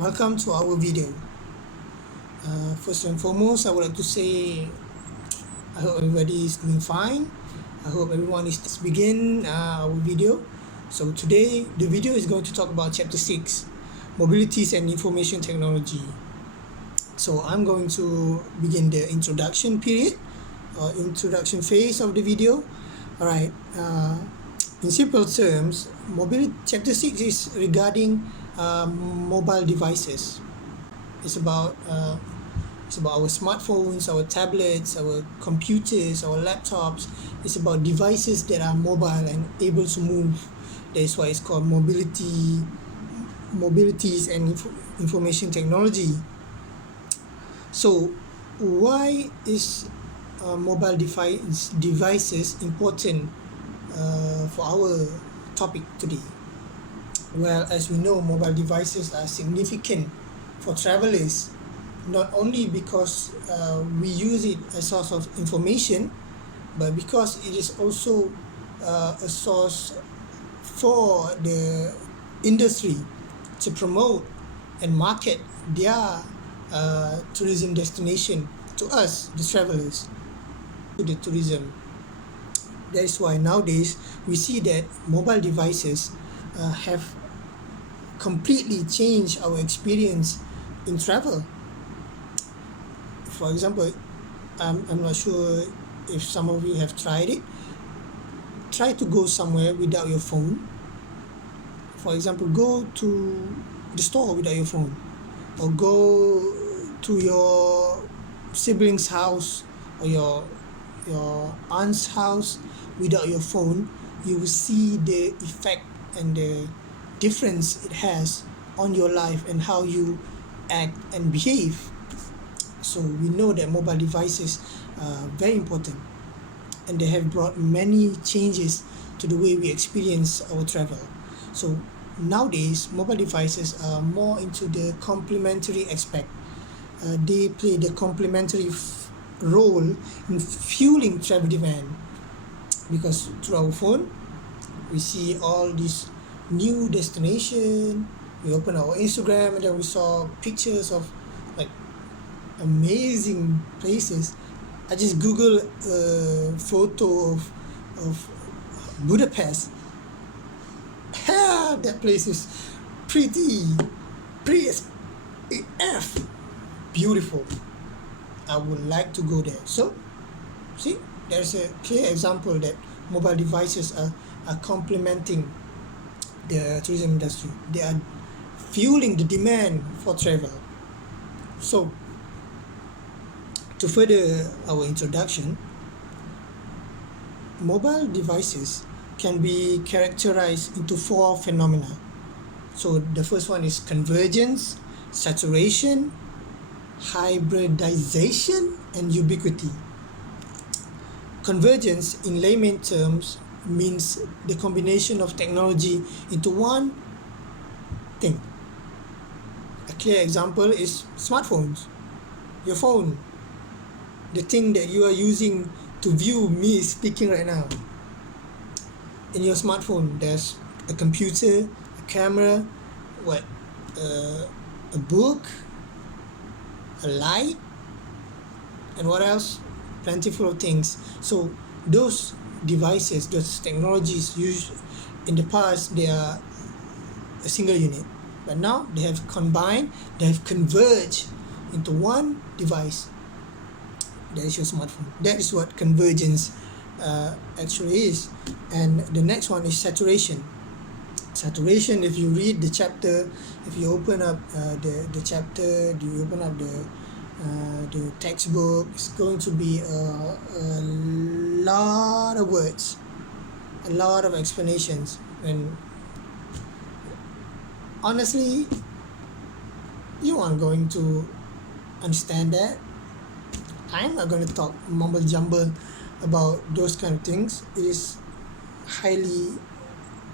welcome to our video. First and foremost, I would like to say I hope everybody is doing fine. I hope everyone is. Let's begin our video. So today the video is going to talk about chapter 6, mobilities and information technology. So I'm going to begin the introduction period or introduction phase of the video. All right. In simple terms, chapter 6 is regarding mobile devices. It's about our smartphones, our tablets, our computers, our laptops. It's about devices that are mobile and able to move. That is why it's called mobilities and information technology. So why is mobile devices important for our topic today? Well, as we know, mobile devices are significant for travelers, not only because we use it as a source of information, but because it is also a source for the industry to promote and market their tourism destination to us, the travelers, to the tourism. That is why nowadays we see that mobile devices have completely changed our experience in travel. For example, I'm not sure if some of you have tried it. Try to go somewhere without your phone. For example, go to the store without your phone, or go to your sibling's house or your aunt's house without your phone. You will see the effect and the difference it has on your life and how you act and behave. So we know that mobile devices are very important, and they have brought many changes to the way we experience our travel. So nowadays mobile devices are more into the complementary aspect. They play the complementary role in fueling travel demand, because through our phone we see all these new destination. We open our Instagram and then we saw pictures of like amazing places. I just Google a photo of Budapest. That place is pretty as AF beautiful. I would like to go there. So see, there's a clear example that mobile devices are complementing the tourism industry. They are fueling the demand for travel. So to further our introduction, mobile devices can be characterized into 4 phenomena. So the first one is convergence, saturation, hybridization, and ubiquity. Convergence in layman terms means the combination of technology into one thing. A clear example is smartphones. Your phone, the thing that you are using to view me speaking right now. In your smartphone, there's a computer, a camera, a book, a light, and what else? Plentiful of things. So those devices, those technologies used in the past, they are a single unit, but now they have combined, they have converged into one device. That is your smartphone. That is what convergence actually is. And the next one is saturation. Saturation, if you read the chapter, if you open up the chapter, you open up the textbook, it's going to be a lot of words, a lot of explanations, and honestly you aren't going to understand that. I'm not going to talk mumble jumble about those kind of things. It is highly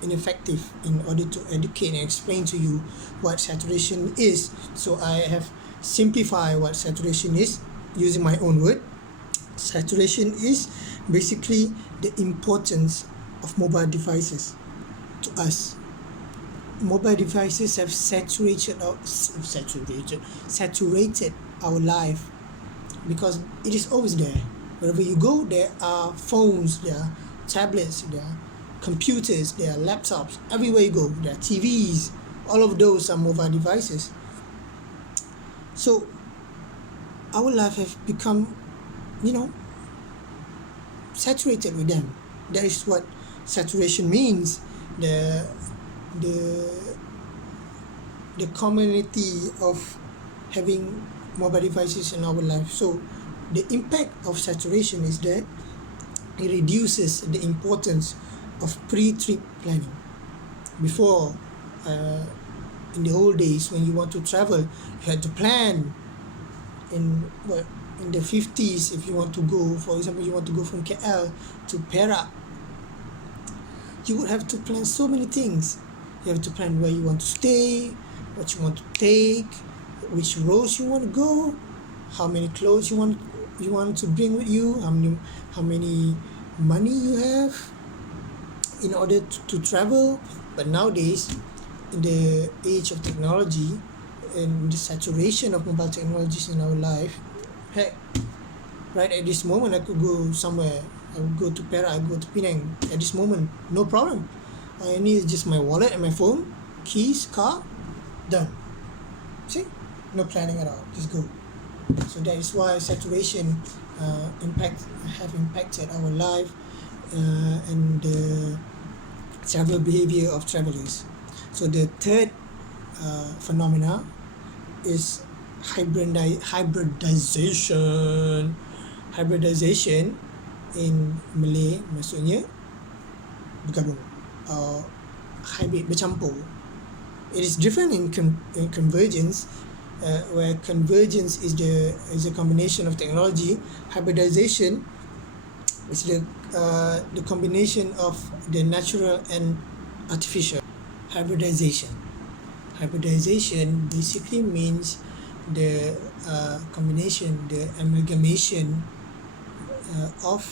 ineffective in order to educate and explain to you what saturation is. So I have simplified what saturation is using my own word. Saturation is basically the importance of mobile devices to us. mobile devices have saturated our life, because it is always there. Wherever you go, there are phones, there are tablets, there are computers, there are laptops. Everywhere you go, there are TVs. All of those are mobile devices. So our life has become, saturated with them. That is what saturation means. The the community of having mobile devices in our life. So the impact of saturation is that it reduces the importance of pre-trip planning. Before, in the old days, when you want to travel, you had to plan. In the 50s, if you want to go, for example, you want to go from KL to Perak, you would have to plan so many things. You have to plan where you want to stay, what you want to take, which roads you want to go, how many clothes you want to bring with you, how many money you have in order to travel. But nowadays, in the age of technology and the saturation of mobile technologies in our life, heck, right at this moment I could go somewhere. I would go to Perak, I go to Penang at this moment, no problem. All I need is just my wallet and my phone, keys, car, done. See, no planning at all, just go. So that is why saturation have impacted our life and the travel behavior of travelers. So the third phenomena is hybridization. Hybridization in Malay maksudnya bergabung, hybrid, bercampur. It is different in convergence, where convergence is a combination of technology. Hybridization is the combination of the natural and artificial. Hybridization basically means the combination, the amalgamation of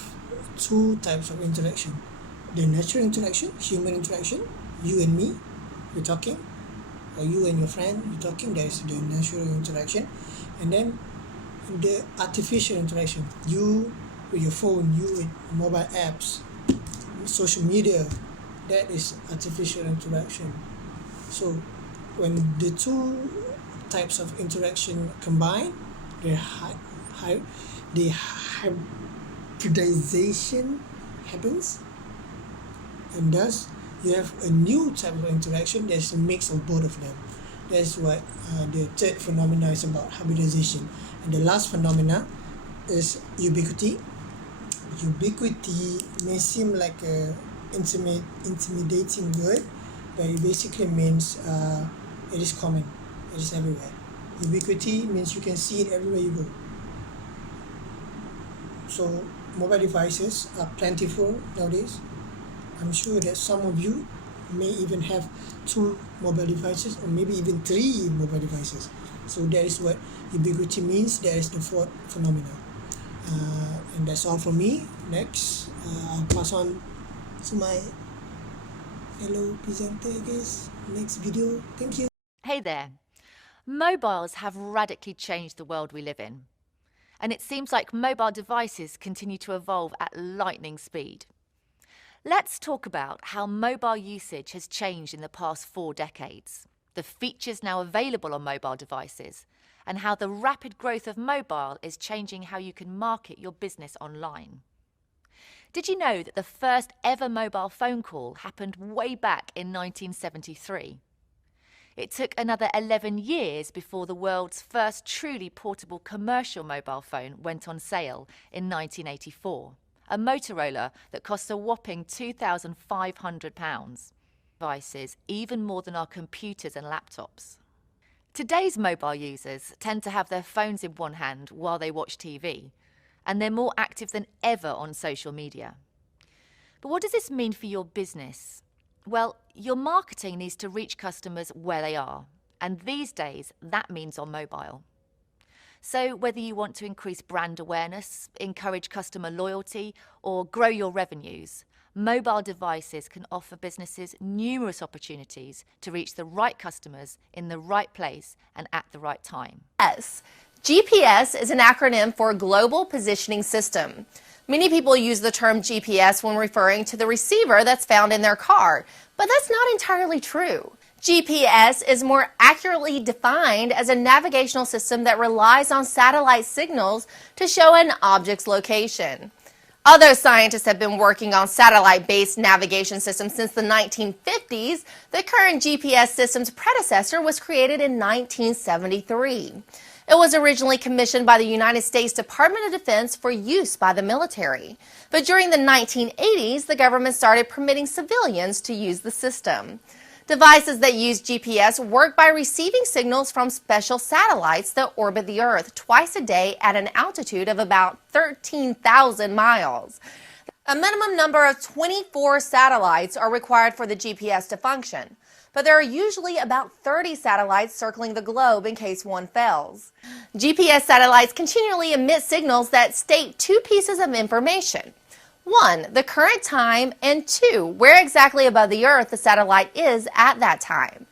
two types of interaction. The natural interaction, human interaction, you and me, we're talking, or you and your friend, you're talking, that is the natural interaction. And then the artificial interaction, you with your phone, you with mobile apps, social media, that is artificial interaction. So when the two types of interaction combine, the hybridization happens, and thus you have a new type of interaction that's a mix of both of them. That's what the third phenomena is about, hybridization. And the last phenomena is ubiquity. Ubiquity may seem like a intimidating word, but it basically means it is common, it is everywhere. Ubiquity means you can see it everywhere you go. So mobile devices are plentiful nowadays. I'm sure that some of you may even have 2 mobile devices, or maybe even 3 mobile devices. So that is what ubiquity means. That is the fourth phenomena. And that's all from me. Next, I'll pass on to my fellow presenter, guys. Next video. Thank you. Hey there. Mobiles have radically changed the world we live in. And it seems like mobile devices continue to evolve at lightning speed. Let's talk about how mobile usage has changed in the past 4 decades, the features now available on mobile devices, and how the rapid growth of mobile is changing how you can market your business online. Did you know that the first ever mobile phone call happened way back in 1973? It took another 11 years before the world's first truly portable commercial mobile phone went on sale in 1984, a Motorola that cost a whopping £2,500. Devices even more than our computers and laptops. Today's mobile users tend to have their phones in one hand while they watch TV, and they're more active than ever on social media. But what does this mean for your business? Well, your marketing needs to reach customers where they are, and these days that means on mobile. So whether you want to increase brand awareness, encourage customer loyalty, or grow your revenues, mobile devices can offer businesses numerous opportunities to reach the right customers in the right place and at the right time. Yes. GPS is an acronym for Global Positioning System. Many people use the term GPS when referring to the receiver that's found in their car, but that's not entirely true. GPS is more accurately defined as a navigational system that relies on satellite signals to show an object's location. Although scientists have been working on satellite-based navigation systems since the 1950s, the current GPS system's predecessor was created in 1973. It was originally commissioned by the United States Department of Defense for use by the military. But during the 1980s, the government started permitting civilians to use the system. Devices that use GPS work by receiving signals from special satellites that orbit the Earth twice a day at an altitude of about 13,000 miles. A minimum number of 24 satellites are required for the GPS to function, but there are usually about 30 satellites circling the globe in case one fails. GPS satellites continually emit signals that state two pieces of information. 1, the current time, and 2, where exactly above the Earth the satellite is at that time.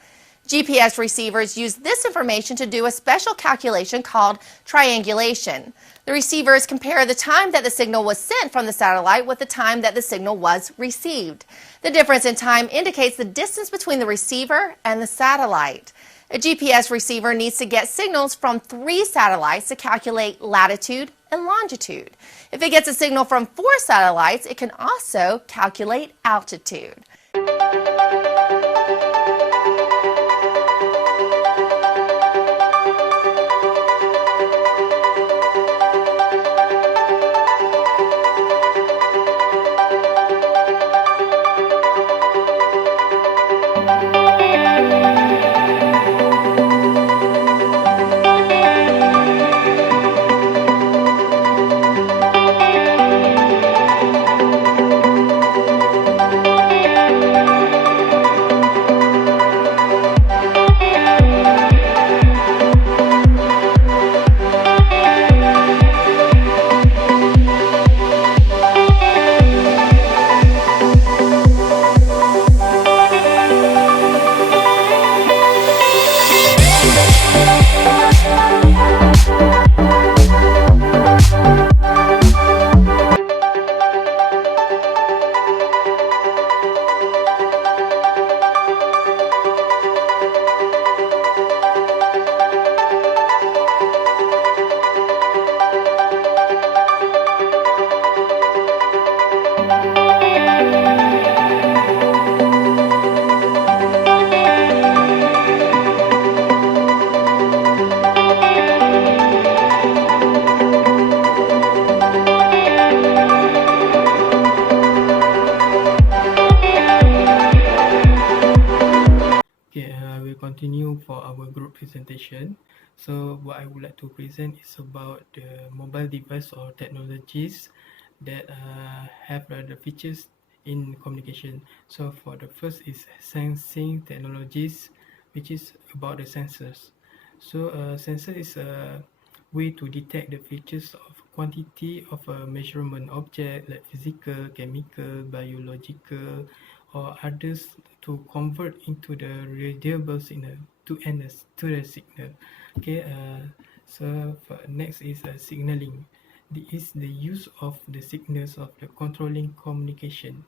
GPS receivers use this information to do a special calculation called triangulation. The receivers compare the time that the signal was sent from the satellite with the time that the signal was received. The difference in time indicates the distance between the receiver and the satellite. A GPS receiver needs to get signals from 3 satellites to calculate latitude and longitude. If it gets a signal from 4 satellites, it can also calculate altitude. Continue for our group presentation. So what I would like to present is about the mobile device or technologies that have the features in communication. So for the first is sensing technologies, which is about the sensors. So sensor is a way to detect the features of quantity of a measurement object like physical, chemical, biological, or others to convert into the readable signal to the signal. Okay, so next is signaling. This is the use of the signals of the controlling communication.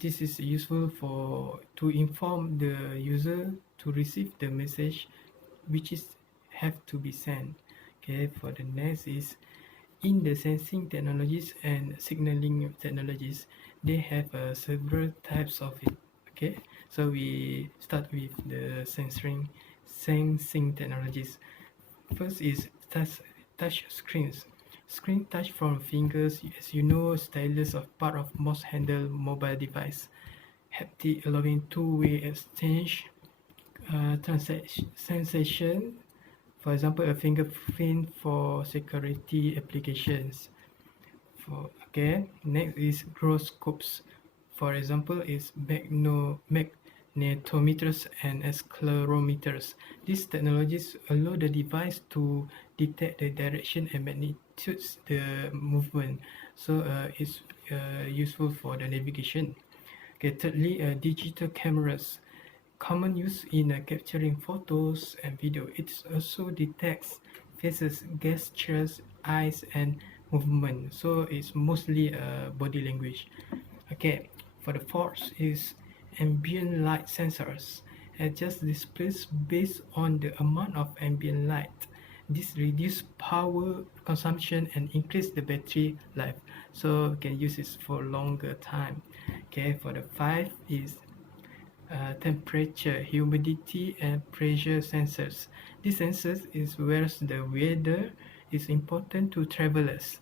This is useful to inform the user to receive the message which is have to be sent. Okay, for the next is in the sensing technologies and signaling technologies, they have several types of it. Okay, so we start with the sensing technologies. First is touch screens. Screen touch from fingers, as you know, stylus are part of most handheld mobile device. Haptic allowing two-way exchange, sensation. For example, a fingerprint for security applications. Next is gyroscopes. For example, is magnetometers and accelerometers. These technologies allow the device to detect the direction and magnitudes the movement. So it's useful for the navigation. Okay, thirdly, digital cameras, common use in capturing photos and video. It also detects faces, gestures, eyes, and movement. So it's mostly body language. Okay, for the fourth is ambient light sensors. Adjust displays based on the amount of ambient light. This reduce power consumption and increase the battery life. So we can use this for longer time. Okay, for the five is temperature, humidity, and pressure sensors. These sensors is where the weather is important to travelers.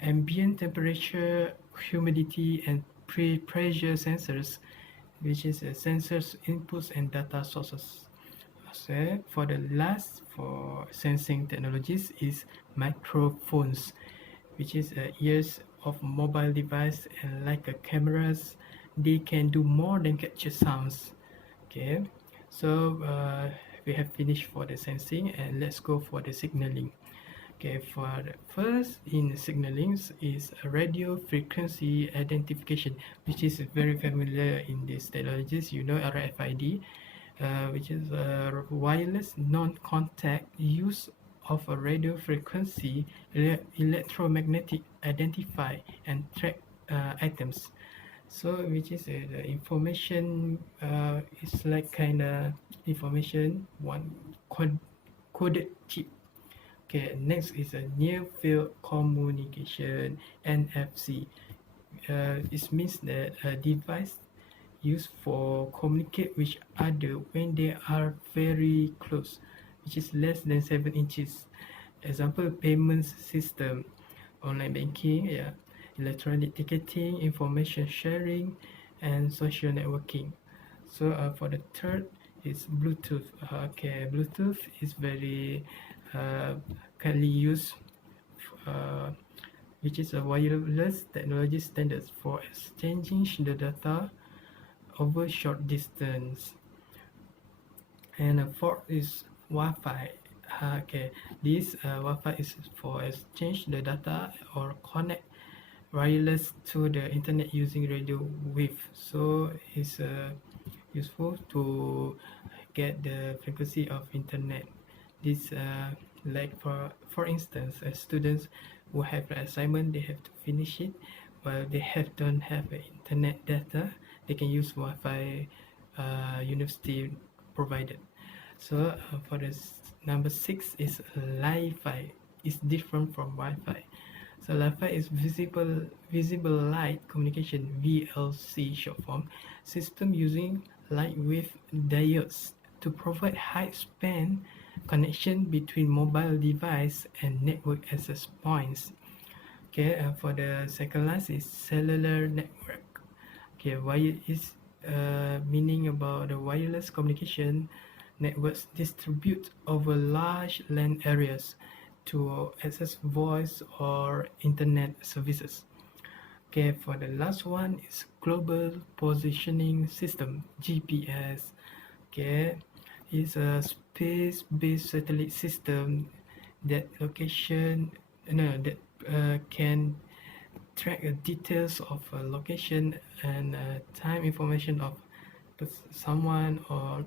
Ambient temperature, humidity, and pressure sensors, which is sensors, inputs, and data sources. So for the last for sensing technologies is microphones, which is ears of mobile device and like a cameras, they can do more than capture sounds. Okay, so we have finished for the sensing and let's go for the signaling. Okay, for the first in signaling is radio frequency identification, which is very familiar in these technologies. You know RFID, which is a wireless non-contact use of a radio frequency electromagnetic identify and track items. So which is the information is like kind of information one coded chip. Okay, next is a near field communication, NFC. It means that a device used for communicate with other when they are very close, which is less than 7 inches. Example, payments system, online banking, yeah, electronic ticketing, information sharing, and social networking. So for the third is Bluetooth. Okay, Bluetooth is very currently used, uh, which is a wireless technology standards for exchanging the data over short distance. And fourth is Wi-Fi. Okay, this Wi-Fi is for exchange the data or connect wireless to the internet using radio wave. So it's useful to get the frequency of internet. This like for instance, as students who have an assignment, they have to finish it, but they don't have internet data. They can use Wi-Fi university provided. So for this number 6 is Li-Fi. It's different from Wi-Fi. So Wi-Fi is visible light communication, VLC short form, system using light wave diodes to provide high span connection between mobile device and network access points. Okay, for the second last is cellular network. Okay, is meaning about the wireless communication networks distribute over large land areas to access voice or internet services. Okay, for the last one is global positioning system, GPS. Okay, is a space-based satellite system that can track details of location and time information of someone or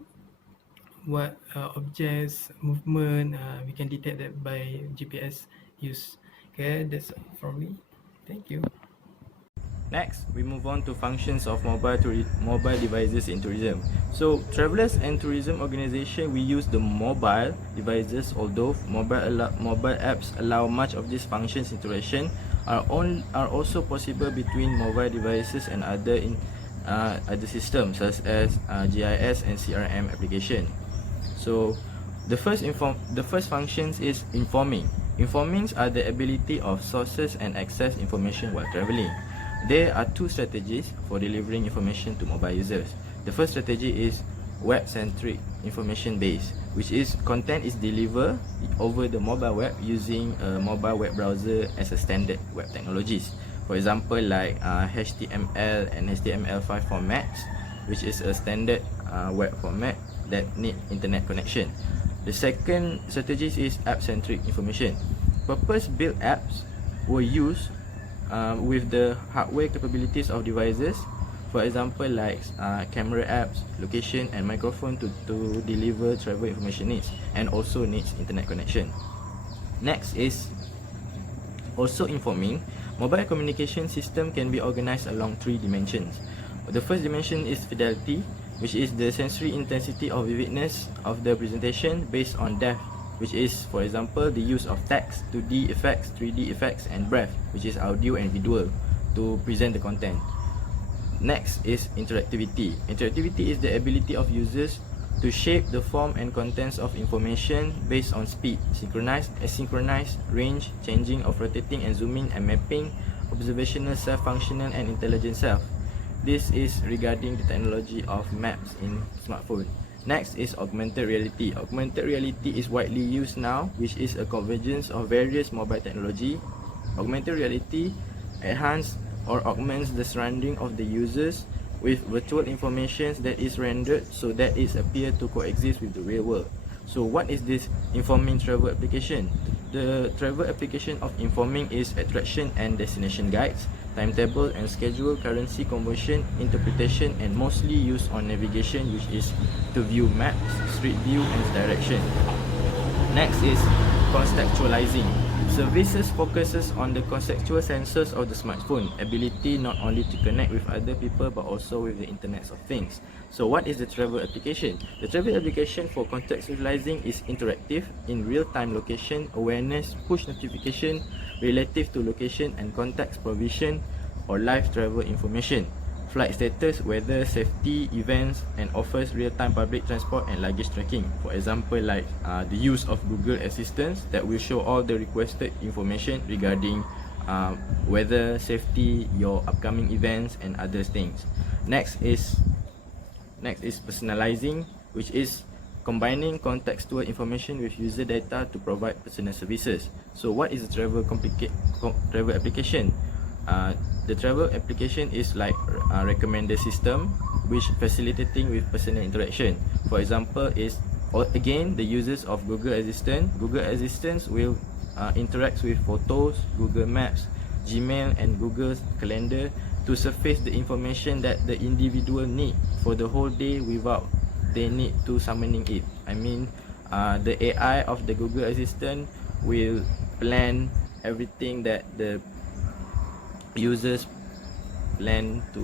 what objects movement. We can detect that by GPS use. Okay, that's all from me. Thank you. Next, we move on to functions of mobile devices in tourism. So, travelers and tourism organization, we use the mobile devices. Although mobile apps allow much of these functions interaction are also possible between mobile devices and other systems such as GIS and CRM application. So, the first functions is informing. Informings are the ability of sources and access information while traveling. There are two strategies for delivering information to mobile users. The first strategy is web-centric information base, which is content is delivered over the mobile web using a mobile web browser as a standard web technologies. For example, like HTML and HTML5 formats, which is a standard web format that need internet connection. The second strategy is app-centric information. Purpose-built apps were used with the hardware capabilities of devices. For example, like camera apps, location and microphone to deliver travel information needs, and also needs internet connection. Next is also informing. Mobile communication system can be organized along 3 dimensions. The first dimension is fidelity, which is the sensory intensity or vividness of the presentation based on depth, which is, for example, the use of text, 2D effects, 3D effects, and breadth, which is audio and visual, to present the content. Next is interactivity. Interactivity is the ability of users to shape the form and contents of information based on speed, synchronized, asynchronous, range, changing of rotating and zooming and mapping, observational self, functional and intelligent self. This is regarding the technology of maps in smartphone. Next is augmented reality. Augmented reality is widely used now, which is a convergence of various mobile technology. Augmented reality enhances or augments the surrounding of the users with virtual information that is rendered so that it appears to coexist with the real world. So what is this informing travel application? The travel application of informing is attraction and destination guides, timetable and schedule, currency conversion, interpretation, and mostly used on navigation, which is to view maps, street view and direction. Next is contextualizing. Services focuses on the conceptual sensors of the smartphone, ability not only to connect with other people but also with the Internet of Things. So what is the travel application? The travel application for contextualizing is interactive, in real-time location, awareness, push notification relative to location and context provision or live travel information. Flight status, weather, safety, events, and offers real-time public transport and luggage tracking. For example, like the use of Google Assistant that will show all the requested information regarding weather, safety, your upcoming events, and other things. Next is personalizing, which is combining contextual information with user data to provide personal services. So what is the travel application? The travel application is like a recommender system which facilitating with personal interaction. For example, is again the users of Google Assistant. Google Assistant will interact with photos, Google Maps, Gmail and Google Calendar to surface the information that the individual need for the whole day without they need to summoning it. I mean, the AI of the Google Assistant will plan everything that the users plan to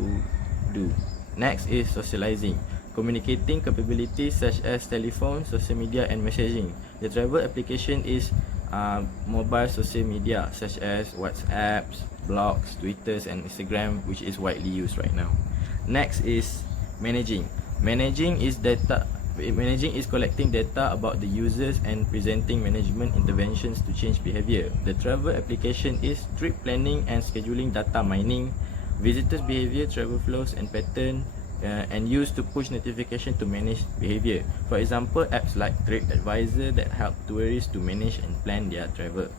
do. Next is socializing. Communicating capabilities such as telephone, social media and messaging. The travel application is mobile social media such as WhatsApp, blogs, Twitters and Instagram, which is widely used right now. Next is managing. Managing is collecting data about the users and presenting management interventions to change behavior. The travel application is trip planning and scheduling, data mining, visitors' behavior, travel flows and pattern, and used to push notification to manage behavior. For example, apps like TripAdvisor that help tourists to manage and plan their travel.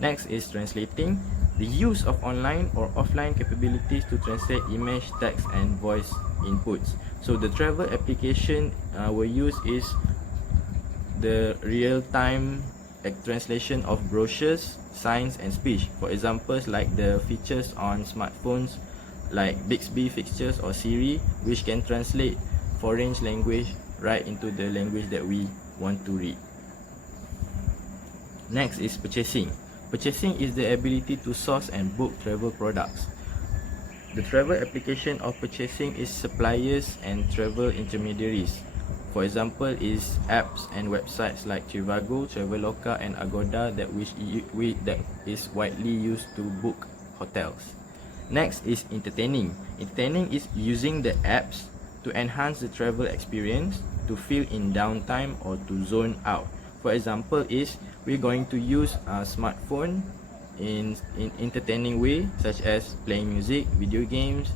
Next is translating. The use of online or offline capabilities to translate image, text and voice inputs. So the travel application we use is the real-time translation of brochures, signs and speech. For examples like the features on smartphones like Bixby fixtures or Siri, which can translate foreign language right into the language that we want to read. Next is purchasing. Purchasing is the ability to source and book travel products. The travel application of purchasing is suppliers and travel intermediaries. For example, is apps and websites like Trivago, Traveloka and Agoda that is widely used to book hotels. Next is entertaining. Entertaining is using the apps to enhance the travel experience, to fill in downtime or to zone out. For example, is we're going to use a smartphone in entertaining way such as playing music, video games,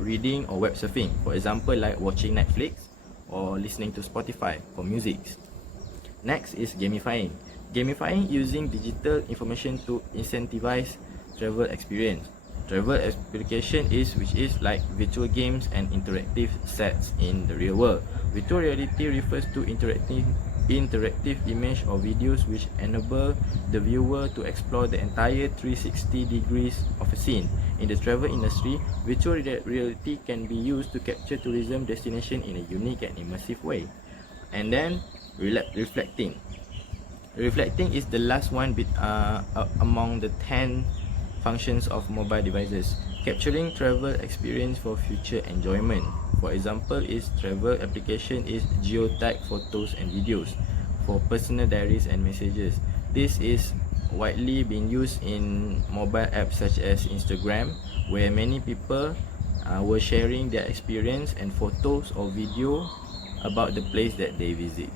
reading or web surfing. For example, like watching Netflix or listening to Spotify for music. Next is gamifying. Gamifying using digital information to incentivize travel experience. Travel application which is like virtual games and interactive sets in the real world. Virtual reality refers to interacting interactive image or videos which enable the viewer to explore the entire 360 degrees of a scene. In the travel industry, virtual reality can be used to capture tourism destination in a unique and immersive way. And then reflecting. Reflecting is the last one among the 10 functions of mobile devices, capturing travel experience for future enjoyment. For example, its travel application is geotag photos and videos for personal diaries and messages. This is widely being used in mobile apps such as Instagram, where many people were sharing their experience and photos or video about the place that they visit.